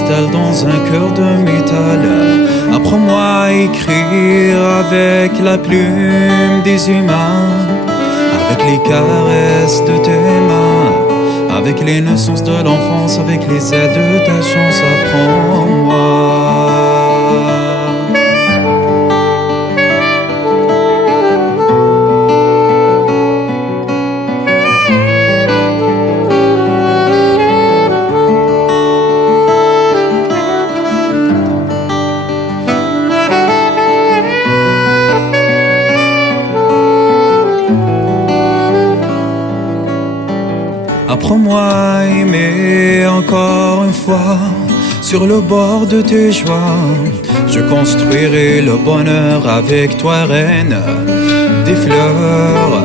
cristal dans un cœur de métal. Apprends-moi à écrire avec la plume des humains, avec les caresses de tes mains, avec l'innocence de l'enfance, avec les aides de ta chance. Apprends-moi. Apprends-moi à aimer encore une fois. Sur le bord de tes joies, je construirai le bonheur avec toi, reine des fleurs.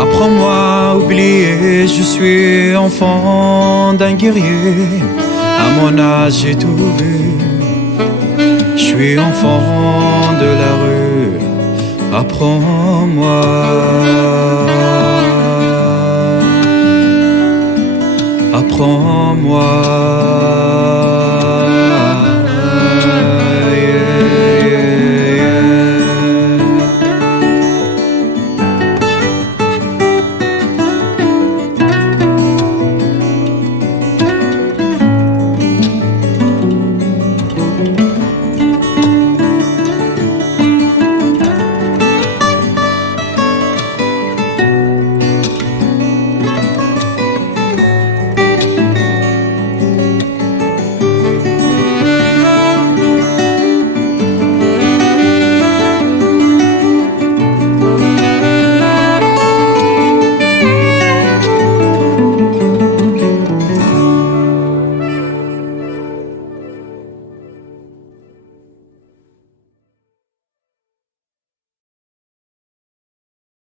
Apprends-moi à oublier, je suis enfant d'un guerrier. À mon âge j'ai tout vu. Je suis enfant de la rue. Apprends-moi. Apprends-moi.